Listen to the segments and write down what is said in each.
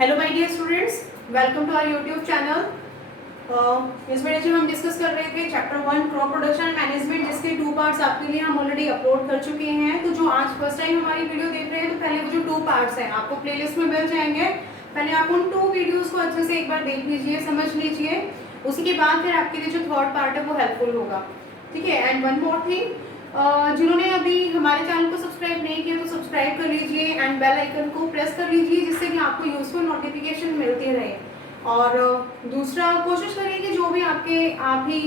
Hello my dear students, welcome to our YouTube channel. इस video में हम discuss कर रहे थे चैप्टर 1 क्रॉप प्रोडक्शन मैनेजमेंट, जिसके 2 पार्ट्स आपके लिए हम ऑलरेडी अपलोड कर चुके हैं। तो जो आज फर्स्ट टाइम हमारी वीडियो देख रहे हैं, तो पहले वो जो 2 पार्ट्स हैं आपको प्लेलिस्ट में मिल जाएंगे। पहले आप उन 2 वीडियोस को अच्छे से एक बार देख लीजिए, समझ लीजिए, उसी के बाद फिर आपके लिए जो थर्ड पार्ट है वो हेल्पफुल होगा। ठीक है। एंड वन मोर थिंग, जिन्होंने अभी हमारे चैनल को सब्सक्राइब नहीं किया तो सब्सक्राइब कर लीजिए एंड बेल आइकन को प्रेस कर लीजिए, जिससे कि आपको यूजफुल नोटिफिकेशन मिलती रहे। और दूसरा, कोशिश करिए कि जो भी आप ही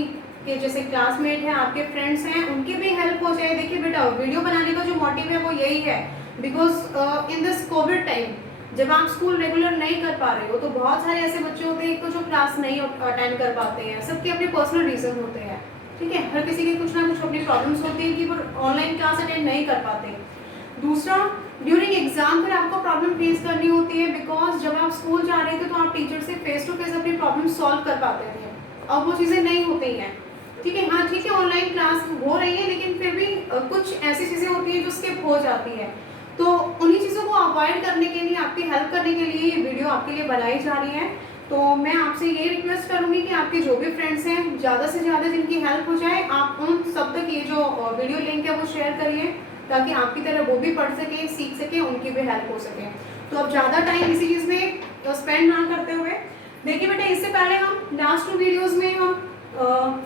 के जैसे क्लासमेट हैं, आपके फ्रेंड्स हैं, उनकी भी हेल्प हो जाए। देखिए बेटा, वीडियो बनाने का जो मोटिव है वो यही है, because in this Covid time जब आप स्कूल रेगुलर नहीं कर पा रहे हो, तो बहुत सारे ऐसे बच्चे होते हैं तो जो क्लास नहीं अटेंड कर पाते हैं। सबके अपने पर्सनल रीजन होते हैं। ठीक है, हर किसी की कुछ ना कुछ अपनी प्रॉब्लम्स होती है कि वो ऑनलाइन क्लास अटेंड नहीं कर पाते। दूसरा, ड्यूरिंग एग्जाम फिर आपको प्रॉब्लम फेस करनी होती है, बिकॉज जब आप स्कूल जा रहे थे तो आप टीचर से फेस टू फेस अपनी प्रॉब्लम सॉल्व कर पाते थे। अब वो चीज़ें नहीं होती हैं। ठीक है, हाँ ठीक है, ऑनलाइन क्लास हो रही है, लेकिन फिर भी कुछ ऐसी चीज़ें होती हैं जो स्किप हो जाती है। तो उन्हीं चीज़ों को अवॉइड करने के लिए, आपकी हेल्प करने के लिए ये वीडियो आपके लिए बनाई जा रही है। तो मैं आपसे ये रिक्वेस्ट करूंगी कि आपके जो भी फ्रेंड्स हैं, ज़्यादा से ज़्यादा जिनकी हेल्प हो जाए, आप उन सब तक ये जो वीडियो लिंक है वो शेयर करिए, ताकि आपकी तरह वो भी पढ़ सके, सीख सके, उनकी भी हेल्प हो सके। तो अब ज़्यादा टाइम इसी चीज़ में स्पेंड ना करते हुए, देखिए बेटा, इससे पहले हम लास्ट 2 वीडियोज़ में हम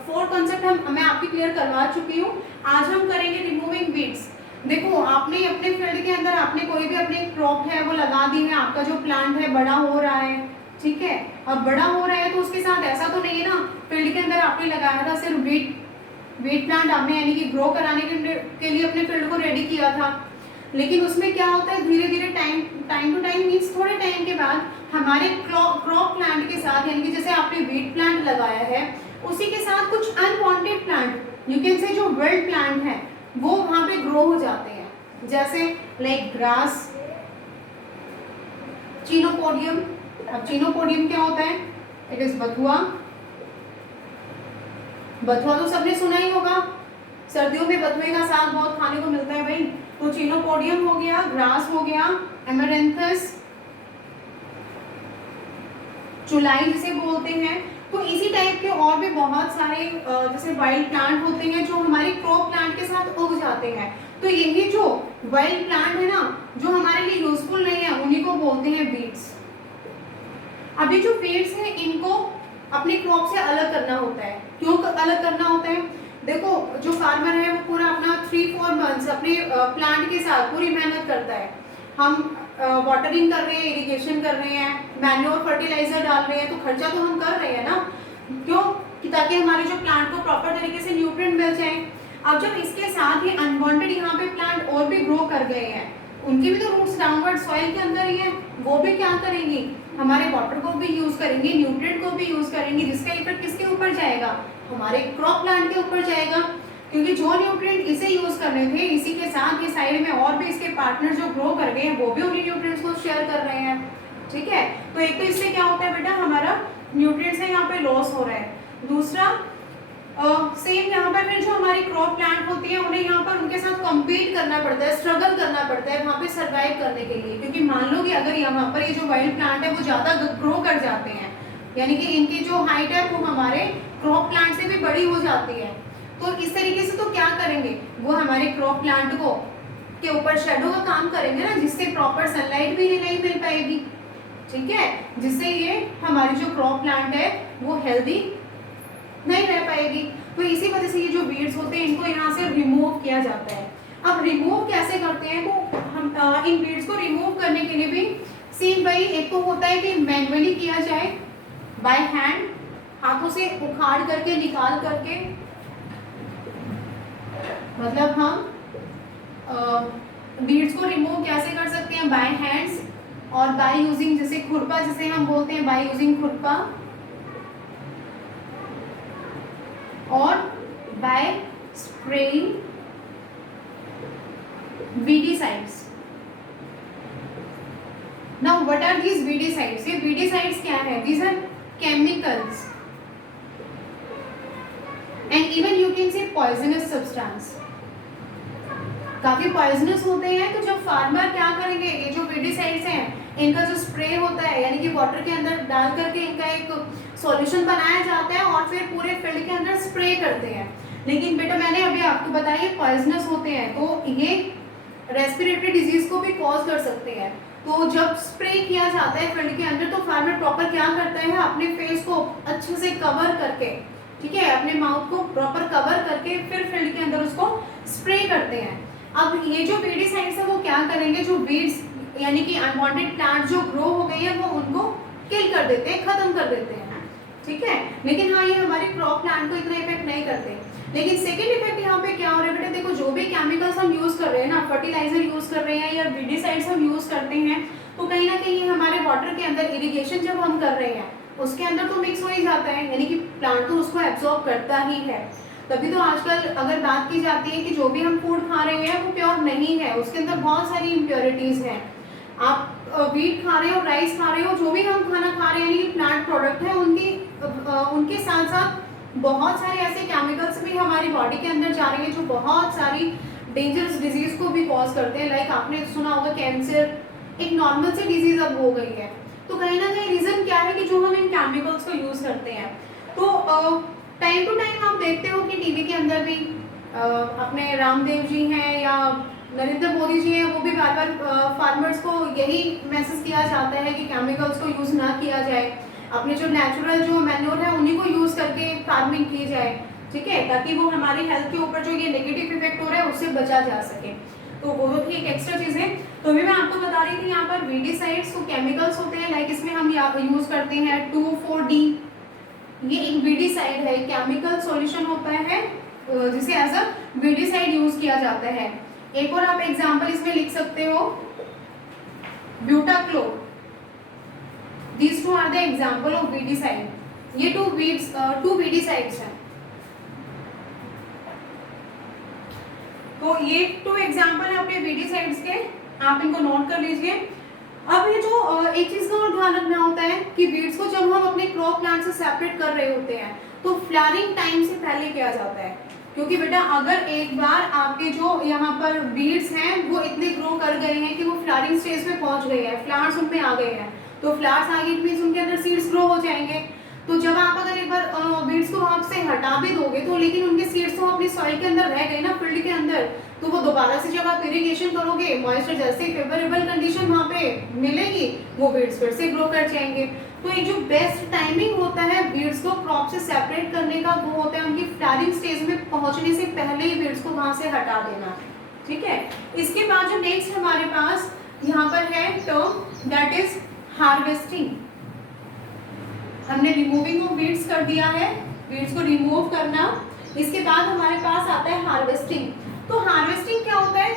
4 कॉन्सेप्ट मैं आपकी क्लियर करवा चुकी हूँ। आज हम करेंगे रिमूविंग वीड्स। देखो, आपने अपने फील्ड के अंदर आपने कोई भी अपनी क्रॉप है वो लगा दी है, आपका जो प्लांट है बड़ा हो रहा है। ठीक है, अब बड़ा हो रहा है तो उसके साथ ऐसा तो नहीं है ना, फील्ड के अंदर आपने लगाया था सिर्फ वीट प्लांट आपने यानी कि ग्रो कराने के लिए अपने फील्ड को रेडी किया था। लेकिन उसमें क्या होता है, धीरे धीरे टाइम टू टाइम मीन्स थोड़े टाइम के बाद हमारे क्रॉप प्लांट के साथ, यानी कि जैसे आपने वीट प्लांट लगाया है उसी के साथ कुछ अनवांटेड प्लांट, यू कैन से जो विल्ड प्लांट है, वो वहां पे ग्रो हो जाते हैं। जैसे लाइक ग्रास, चीनोपोडियम। अब चीनोपोडियम क्या होता है? इट इज बथुआ। बथुआ तो सबने सुना ही होगा, सर्दियों में बथुए का साग बहुत खाने को मिलता है भाई। तो चीनोपोडियम हो गया, ग्रास हो गया, एमेरेंथस, चुलाई जिसे बोलते हैं। तो इसी टाइप के और भी बहुत सारे जैसे वाइल्ड प्लांट होते हैं जो हमारे क्रॉप प्लांट के साथ उग जाते हैं। तो यही जो वाइल्ड प्लांट है ना, जो हमारे लिए यूजफुल नहीं है, उन्हीं को बोलते हैं वीड्स। अभी जो वीड्स हैं, इनको अपनी क्रॉप से अलग करना होता है। क्यों अलग करना होता है? देखो, जो फार्मर है वो पूरा अपना 3-4 मंथ्स अपने प्लांट के साथ पूरी मेहनत करता है। हम वाटरिंग कर रहे हैं, इरिगेशन कर रहे हैं, मैन्योर फर्टिलाइजर डाल रहे हैं, तो खर्चा तो हम कर रहे हैं ना। क्यों? कि ताकि हमारे जो प्लांट को प्रॉपर तरीके से न्यूट्रिएंट मिल जाए। अब जब इसके साथ ही अनवांटेड यहाँ पे प्लांट और भी ग्रो कर गए हैं, उनकी भी तो रूट्स डाउनवर्ड सॉइल के अंदर ही है, वो भी क्या करेंगी, हमारे वाटर को भी यूज करेंगे, न्यूट्रिएंट को भी यूज करेंगे, जिसका इफेक्ट किसके ऊपर जाएगा, हमारे क्रॉप प्लांट के ऊपर जाएगा। क्योंकि जो न्यूट्रिएंट इसे यूज करने थे, इसी के साथ ये साइड में और भी इसके पार्टनर जो ग्रो कर गए हैं, वो भी उन्हीं न्यूट्रिएंट्स को शेयर कर रहे हैं। ठीक है, तो एक तो इससे क्या होता है बेटा, हमारा न्यूट्रिएंट्स है यहाँ पे लॉस हो रहा है। दूसरा, सेम यहाँ पर फिर जो हमारी क्रॉप प्लांट होती है, उन्हें यहाँ पर उनके साथ कम्पीट करना पड़ता है, स्ट्रगल करना पड़ता है वहाँ पे सर्वाइव करने के लिए। क्योंकि मान लो कि अगर यहाँ पर ये जो वाइल्ड प्लांट है वो ज़्यादा ग्रो कर जाते हैं, यानी कि इनकी जो हाइट है वो हमारे क्रॉप प्लांट से भी बड़ी हो जाती है, तो इस तरीके से तो क्या करेंगे, वो हमारे क्रॉप प्लांट को के ऊपर शेडो का काम करेंगे ना, जिससे प्रॉपर सनलाइट भी नहीं मिल पाएगी। ठीक है, जिससे ये हमारी जो क्रॉप प्लांट है वो हेल्दी नहीं रह पाएगी। तो इसी वजह से ये जो वीड्स होते हैं, इनको यहाँ से रिमूव किया जाता है। अब रिमूव कैसे करते हैं, तो हम इन वीड्स को रिमूव करने के लिए भी सेम भाई, एक तो होता है कि मैनुअली किया जाए बाय हैंड, हाथों से उखाड़ करके निकाल करके, मतलब हम वीड्स को रिमूव कैसे कर सकते हैं, बाय हैंड्स, और बाय यूजिंग जैसे खुरपा, जिसे हम बोलते हैं बाय यूजिंग खुरपा, और by spraying weedicides. Now what are these weedicides? ये वीडीसाइड्स क्या है? These are chemicals and even you can say poisonous substance. काफी पॉइजनस होते हैं। तो जब फार्मर क्या करेंगे, ये जो वीडीसाइड्स हैं इनका जो स्प्रे होता है यानी कि वाटर के अंदर डाल करके इनका एक सॉल्यूशन बनाया जाता है और फिर पूरे फील्ड के अंदर स्प्रे करते हैं। लेकिन बेटा मैंने अभी आपको बताया ये पॉइजनस होते हैं, तो ये रेस्पिरेटरी डिजीज को भी कॉज कर सकते हैं। तो जब स्प्रे किया जाता है फील्ड के अंदर तो फार्मर प्रॉपर क्या करता है, अपने फेस को अच्छे से कवर करके, ठीक है, अपने माउथ को प्रॉपर कवर करके फिर फील्ड के अंदर उसको स्प्रे करते हैं। अब ये जो वीडिसाइड्स है वो क्या करेंगे, जो वीड्स यानी कि अनवांटेड प्लांट जो ग्रो हो गई है वो उनको किल कर देते हैं, खत्म कर देते हैं, ठीक है। लेकिन हाँ, ये हमारे क्रॉप प्लांट को इतना इफेक्ट नहीं करते। लेकिन सेकेंड इफेक्ट यहाँ पे क्या हो रहा है बेटा, देखो जो भी केमिकल्स हम यूज कर रहे हैं ना, फर्टिलाइजर यूज कर रहे हैं या वीडिसाइड्स हम यूज करते हैं, तो कहीं ना कहीं हमारे वाटर के अंदर इरिगेशन जब हम कर रहे हैं उसके अंदर तो मिक्स हो ही जाता है, यानी कि प्लांट तो उसको एब्जॉर्ब करता ही है। तभी तो आजकल अगर बात की जाती है कि जो भी हम फूड खा रहे हैं वो प्योर नहीं है, उसके अंदर बहुत सारी इम्प्योरिटीज हैं। आप व्हीट खा रहे हो, राइस खा रहे हो, जो भी हम खाना खा रहे हैं यानी कि प्लांट प्रोडक्ट है, उनके साथ साथ बहुत सारे ऐसे केमिकल्स भी हमारी बॉडी के अंदर जा रहे हैं जो बहुत सारी डेंजरस डिजीज को भी कॉज करते हैं। लाइक आपने सुना होगा कैंसर एक नॉर्मल सी डिजीज अब हो गई है। तो कहीं ना कहीं रीजन क्या है कि जो हम इन केमिकल्स को यूज करते हैं। तो टाइम टू टाइम आप देखते हो कि टीवी के अंदर भी अपने रामदेव जी हैं या नरेंद्र मोदी जी हैं, वो भी बार बार फार्मर्स को यही मैसेज किया जाता है कि केमिकल्स को यूज ना किया जाए, अपने जो नेचुरल जो मैन्योर है उन्हीं को यूज करके फार्मिंग की जाए, ठीक है, ताकि वो हमारी हेल्थ के ऊपर जो ये नेगेटिव इफेक्ट हो रहा है उससे बचा जा सके। तो वो भी एक एक्स्ट्रा चीज है। तो अभी मैं आपको बता रही थी यहाँ पर वीडिसाइड्स तो केमिकल्स होते हैं, लाइक इसमें हम यूज करते हैं 2,4-D, ये एक वीडिसाइड है, केमिकल सॉल्यूशन होता है जिसे एज अ वीडिसाइड यूज किया जाता है। एक और आप एग्जांपल इसमें लिख सकते हो ब्यूटाक्लो, these two are the example of weedicide, ये two weedicides हैं। तो ये टू एग्जांपल है अपने वीडिसाइड्स के, आप इनको नोट कर लीजिए। अब ये जो एक चीज का और ध्यान रखना होता है कि वीड्स को जब हम अपने क्रॉप प्लांट से सेपरेट कर रहे होते हैं तो फ्लावरिंग टाइम से पहले किया जाता है, क्योंकि बेटा अगर एक बार आपके जो यहाँ पर बीड्स हैं वो इतने ग्रो कर गए हैं कि वो फ्लावरिंग स्टेज में पहुंच गए हैं, फ्लावर्स उनमें आ गए हैं, तो फ्लावर्स आगे मीन्स उनके अंदर सीड्स ग्रो हो जाएंगे। तो जब आप अगर एक बार बीड्स को वहां से हटा भी दोगे तो लेकिन उनके सीड्स तो अपनी सॉइल के अंदर रह गए ना, फील्ड के अंदर, तो वो दोबारा से जब आप इरिगेशन करोगे, मॉइस्चर जैसे फेवरेबल कंडीशन वहां पे मिलेगी, वो बीड्स फिर से ग्रो कर जाएंगे। तो एक जो बेस्ट टाइमिंग होता है बीड्स को क्रॉप से सेपरेट करने का वो होता है उनकी फ्लावरिंग स्टेज में पहुंचने से पहले ही बीड्स को वहां से हटा देना, ठीक है। इसके बाद जो नेक्स्ट हमारे पास यहाँ पर है टर्म दैट इज हार्वेस्टिंग। हमने रिमूविंग ऑफ वीड्स कर दिया है, वीड्स को रिमूव करना। इसके बाद हमारे पास आता है हार्वेस्टिंग। तो हार्वेस्टिंग क्या होता है,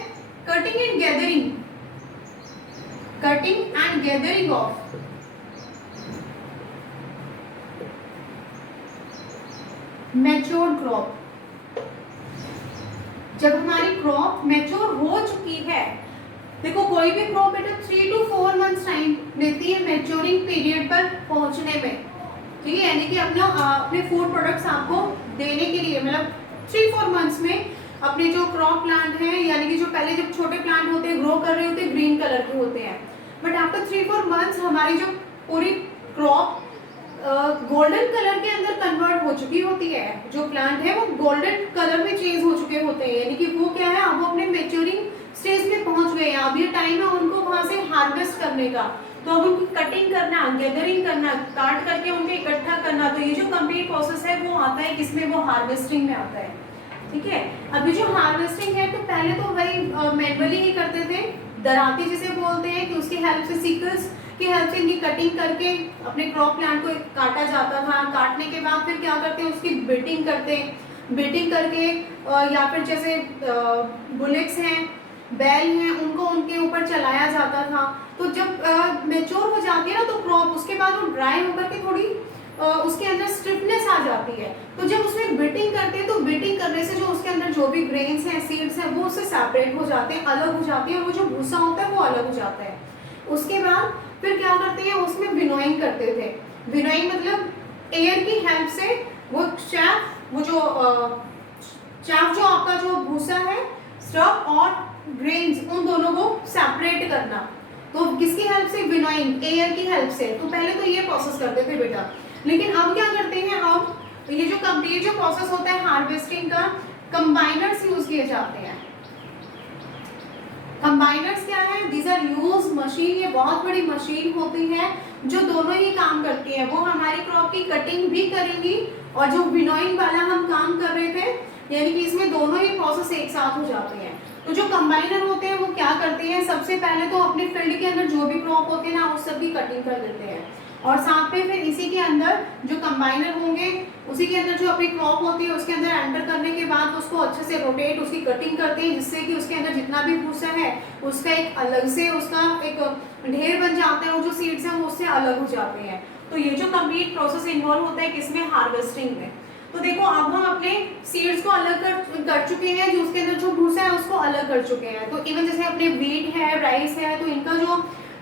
cutting and gathering, cutting and gathering of matured crop. जब हमारी क्रॉप मैच्योर हो चुकी है, देखो कोई भी क्रॉप बेटा 3 to 4 मंथ्स टाइम लेती है मैच्योरिंग पीरियड पर पहुंचने में, ठीक है, यानी कि अपने फूड प्रोडक्ट्स आपको देने के लिए, मतलब 3-4 मंथ्स में अपने जो क्रॉप प्लांट है, यानी कि जो पहले जब छोटे प्लांट होते हैं ग्रो कर रहे होते हैं ग्रीन कलर के होते हैं, बट आफ्टर 3-4 मंथ्स हमारी जो पूरी क्रॉप गोल्डन कलर के अंदर कन्वर्ट हो चुकी होती है, जो प्लांट है वो गोल्डन कलर में चेंज हो चुके होते हैं, यानी कि वो क्या है, अब वो अपने मैच्योरिंग स्टेज में पहुंच गए हैं। अब ये टाइम है उनको वहां से हार्वेस्ट करने का, तो अब उनकी कटिंग करना, गैदरिंग करना, काट करके उनको इकट्ठा करना, तो ये जो कंप्लीट प्रोसेस है वो आता है किसमें, वो हार्वेस्टिंग में आता है, ठीक है। अभी जो हार्वेस्टिंग है तो पहले तो वही मैनुअली ही करते थे, दराती जिसे बोलते हैं, कि उसकी हेल्प से, सीकल्स की हेल्प से इनकी कटिंग करके अपने क्रॉप प्लांट को काटा जाता था। काटने के बाद फिर क्या करते हैं, उसकी बिटिंग करते हैं, बिटिंग करके या फिर जैसे बुलेट्स हैं, बैल हैं, उनको उनके ऊपर चलाया जाता था। तो जब मैच्योर हो जाती है ना तो क्रॉप, उसके बाद वो ड्राई होकर के थोड़ी उसके अंदर स्टिफनेस आ जाती है। तो जब उसमें बिटिंग करते हैं तो बिटिंग करने से जो उसके अंदर जो भी ग्रेन्स हैं, सीड्स हैं, वो उससे सेपरेट हो जाते हैं, अलग हो जाते हैं, और वो जो भूसा होता है वो अलग हो जाता है। उसके बाद फिर क्या करते हैं, उसमें विनोइंग करते थे। विनोइंग मतलब एयर की हेल्प से वो चाफ, वो जो चाफ जो आपका जो भूसा है, स्टफ और ग्रेन्स, उन दोनों को सेपरेट करना। तो किसकी हेल्प से? विनोइंग, एयर की हेल्प से। तो पहले तो ये प्रोसेस करते थे बेटा, लेकिन अब क्या करते हैं? अब ये जो कंप्लीट जो प्रोसेस होता है हार्वेस्टिंग का, कंबाइनर्स यूज किए जाते हैं। कंबाइनर्स क्या है? दीज आर यूज मशीन, ये बहुत बड़ी मशीन होती है जो दोनों ही काम करती है। वो हमारी क्रॉप की कटिंग भी करेंगी और जो विनोइंग वाला हम काम कर रहे थे, यानी कि इसमें दोनों ही प्रोसेस एक साथ हो जाते हैं। तो जो कंबाइनर होते हैं वो क्या करते हैं? सबसे पहले तो अपने फील्ड के अंदर जो भी क्रॉप होते हैं ना, उस सब की कटिंग कर देते हैं, और साथ में फिर इसी के अंदर जो कंबाइनर होंगे उसी के अंदर जो अपनी क्रॉप होती है उसके अंदर एंटर करने के बाद उसको अच्छे से रोटेट, उसकी कटिंग करते हैं, जिससे कि उसके अंदर जितना भी भूसा है उसका एक अलग से उसका एक ढेर बन जाता है, और जो सीड्स हैं वो उससे अलग हो जाते हैं। तो ये जो कंप्लीट प्रोसेस इन्वॉल्व होता है किसमें? हार्वेस्टिंग में। तो देखो अब हम अपने सीड्स को अलग कर चुके हैं, जो उसके अंदर जो भूसा है उसको अलग कर चुके हैं। तो इवन जैसे अपने व्हीट है, राइस है, तो इनका जो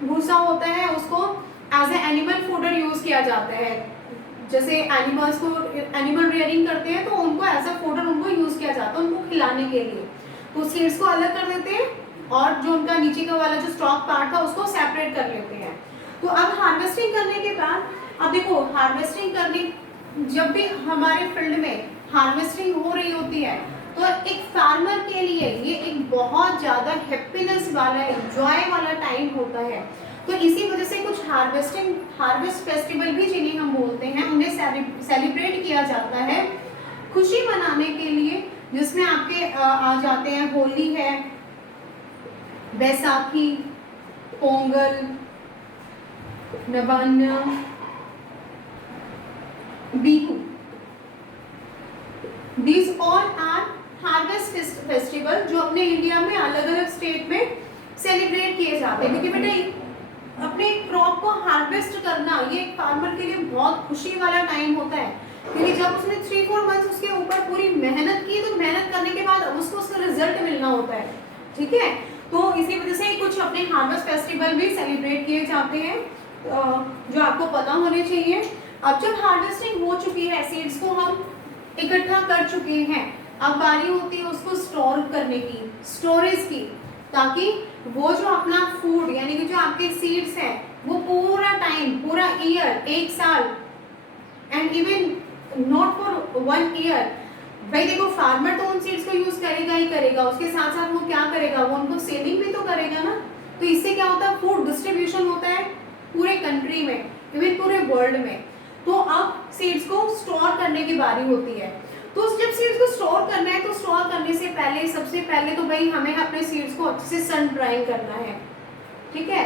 भूसा होता है उसको as a animal fodder use किया जाता है। जैसे एनिमल्स को एनिमल रियरिंग करते हैं तो उनको एज अ फूडर उनको यूज किया जाता है, उनको खिलाने के लिए। तो सीड्स को अलग कर देते हैं और जो उनका नीचे का वाला जो स्टॉक पार्ट था उसको सेपरेट कर लेते हैं। तो अब हार्वेस्टिंग करने के बाद, अब देखो हार्वेस्टिंग करने, जब भी हमारे फील्ड में हार्वेस्टिंग हो रही होती है तो एक फार्मर के लिए ये एक बहुत ज़्यादा हैप्पीनेस वाला, एंजॉय वाला टाइम होता है। तो इसी वजह से कुछ हार्वेस्ट फेस्टिवल भी जिन्हें हम बोलते हैं, उन्हें सेलिब्रेट किया जाता है खुशी मनाने के लिए, जिसमें आपके आ जाते हैं होली है, बैसाखी, पोंगल, नवान्न, Bihu. These all are harvest festival जो अपने इंडिया में अलग अलग स्टेट में सेलिब्रेट किए जाते हैं। क्योंकि बेटा अपने क्रॉप को हार्वेस्ट करना ये एक फार्मर के लिए बहुत खुशी वाला टाइम होता है, क्योंकि जब उसने 3-4 मंथ उसके ऊपर पूरी मेहनत की, तो मेहनत करने के बाद अब उसको उसका रिजल्ट मिलना होता है। ठीक है, तो इसी वजह से कुछ अपने हार्वेस्ट फेस्टिवल भी सेलिब्रेट किए जाते हैं जो आपको पता होने चाहिए। अब जब हार्वेस्टिंग हो चुकी है, सीड्स को हम इकट्ठा कर चुके हैं, अब बारी होती है उसको स्टोर करने की, स्टोरेज की, ताकि वो जो अपना फूड यानी कि जो आपके सीड्स हैं वो पूरा टाइम, पूरा ईयर, 1 साल, and even not for 1 year. भाई देखो फार्मर तो उन सीड्स को यूज करेगा ही करेगा, उसके साथ साथ वो क्या करेगा, वो उनको सेलिंग भी तो करेगा ना। तो इससे क्या होता है? फूड डिस्ट्रीब्यूशन होता है पूरे कंट्री में, इवन पूरे वर्ल्ड में। तो अब सीड्स को स्टोर करने की बारी होती है। तो जब सीड्स को स्टोर करना है तो स्टोर करने से पहले सबसे पहले तो भाई हमें अपने सीड्स को अच्छे से सन ड्राइंग करना है। ठीक है,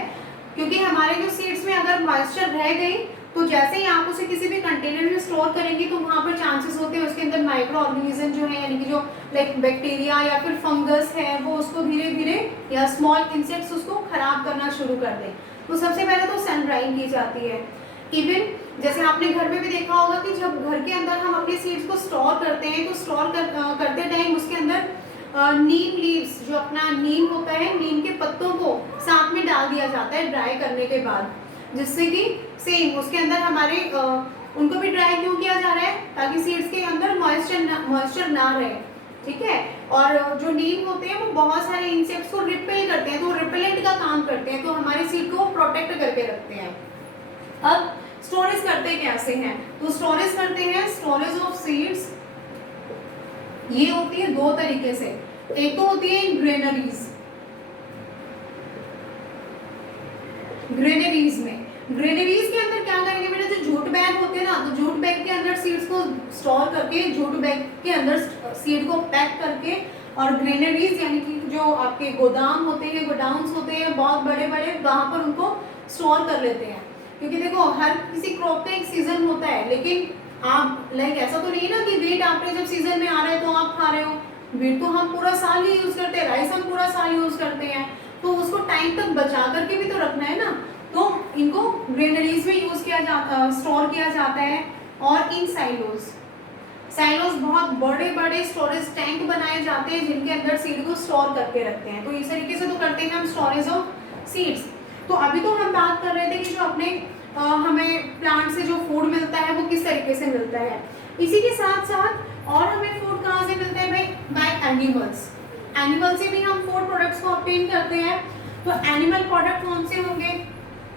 क्योंकि हमारे जो सीड्स में अगर मॉइस्चर रह गई तो जैसे ही आप उसे किसी भी कंटेनर में स्टोर करेंगे तो वहाँ पर चांसेस होते हैं उसके अंदर माइक्रो ऑर्गेनिज्म जो है, यानी कि जो लाइक बैक्टीरिया या फिर फंगस है, वो उसको धीरे धीरे, या स्मॉल इंसेक्ट्स उसको खराब करना शुरू कर दें। तो सबसे पहले तो सन ड्राइंग की जाती है। इवन जैसे आपने घर में भी देखा होगा कि जब घर के अंदर हम अपने सीड्स को स्टोर करते हैं तो स्टोर करते टाइम उसके अंदर नीम लीव्स, जो अपना नीम होता है, नीम के पत्तों को साथ में डाल दिया जाता है ड्राई करने के बाद, जिससे कि सेम उसके अंदर हमारे उनको भी ड्राई क्यों किया जा रहा है? ताकि सीड्स के अंदर मॉइस्चर ना रहे। ठीक है, और जो नीम होते हैं वो बहुत सारे इंसेक्ट्स को रिपेल करते हैं, तो रिपेलेंट का काम करते हैं, तो हमारे सीड को प्रोटेक्ट करके रखते हैं। अब स्टोरेज करते कैसे हैं? तो स्टोरेज करते हैं, स्टोरेज ऑफ सीड्स ये होती है 2 तरीके से। एक तो होती है ग्रेनरीज, ग्रेनरीज के अंदर क्या करेंगे बेटा, जो जूट बैग होते हैं ना, तो जूट बैग के अंदर सीड्स को स्टोर करके, जूट बैग के अंदर सीड को पैक करके, और ग्रेनरीज यानी कि जो आपके गोदाम होते हैं, गोडाउन्स होते हैं बहुत बड़े बड़े, वहां पर उनको स्टोर कर लेते हैं। क्योंकि देखो हर किसी क्रॉप का एक सीजन होता है, लेकिन आप लाइक ऐसा तो नहीं है ना कि व्हीट आपने जब सीजन में आ रहा है तो आप खा रहे हो। व्हीट तो हम पूरा साल ही यूज करते हैं, राइस हम पूरा साल यूज करते हैं, तो उसको टाइम तक बचा करके भी तो रखना है ना। तो इनको ग्रेनरीज में यूज किया जाता, स्टोर किया जाता है। और इन साइलोज बहुत बड़े बड़े स्टोरेज टैंक बनाए जाते हैं जिनके अंदर सीड को स्टोर करके रखते हैं। तो इस तरीके से तो करते हैं हम स्टोरेज ऑफ सीड्स। तो अभी तो हम बात कर रहे थे कि जो अपने हमें प्लांट से जो फूड मिलता है वो किस तरीके से मिलता है। इसी के साथ साथ और हमें फूड कहाँ से मिलता है भाई? By animals. एनिमल से भी हम फूड प्रोडक्ट्स को ऑब्टेन करते हैं। तो एनिमल प्रोडक्ट कौन से होंगे?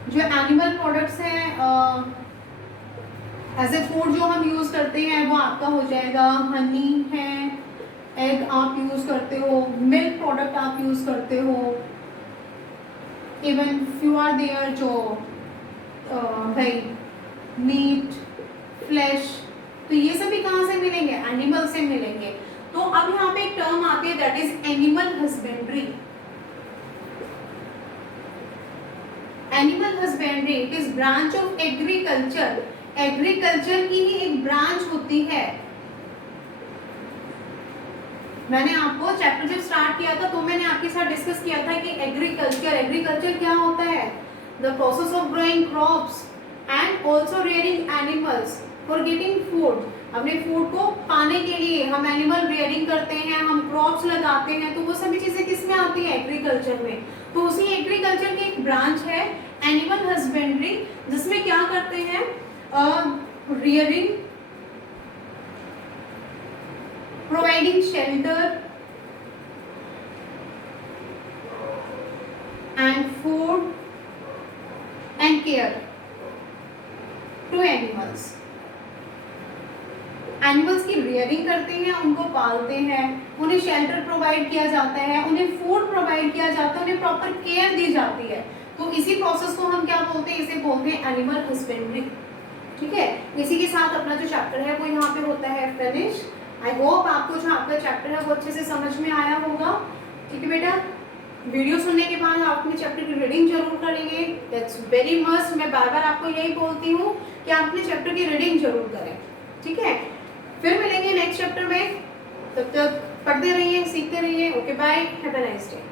जो एनिमल प्रोडक्ट्स हैं एज ए फूड जो हम यूज करते हैं वो आपका हो जाएगा हनी है, एग आप यूज करते हो, मिल्क प्रोडक्ट आप यूज करते हो, इवन फ्यू आर देयर जो भाई मीट, फ्लैश, तो ये सभी कहाँ से मिलेंगे? एनिमल से मिलेंगे। तो अब यहाँ पे एक टर्म आती है that is animal husbandry. Animal husbandry it is branch of agriculture. Agriculture की ही एक ब्रांच होती है। मैंने आपको चैप्टर जब स्टार्ट किया था तो मैंने आपके साथ डिस्कस किया था कि एग्रीकल्चर क्या होता है? The process of growing crops and also rearing animals for getting food. अपने फूड को पाने के लिए हम एनिमल रियरिंग करते हैं, हम क्रॉप्स लगाते हैं, तो वो सभी चीजें किस में आती है? एग्रीकल्चर में। तो उसी एग्रीकल्चर की एक ब्रांच है एनिमल हस्बेंड्री, जिसमें क्या करते हैं? Rearing, providing shelter and food and care to animals. Animals की रियरिंग करते हैं, उनको पालते हैं, उन्हें शेल्टर प्रोवाइड किया जाता है, उन्हें फूड प्रोवाइड किया जाता है, उन्हें प्रॉपर केयर दी जाती है। तो इसी प्रोसेस को हम क्या बोलते हैं? इसे बोलते हैं एनिमल हस्बेंड्री। ठीक है, इसी के साथ अपना जो चैप्टर है वो यहाँ पे होता है फिनिश। आई होप आपको जो आपका चैप्टर है वो अच्छे से समझ में आया होगा। ठीक है बेटा, वीडियो सुनने के बाद आप अपने चैप्टर की रीडिंग जरूर करेंगे। That's very must. मैं बार बार आपको यही बोलती हूँ कि आप अपने चैप्टर की रीडिंग जरूर करें। ठीक है, फिर मिलेंगे नेक्स्ट चैप्टर में। तब तक पढ़ते रहिए, सीखते रहिए। Okay, bye, have a nice day.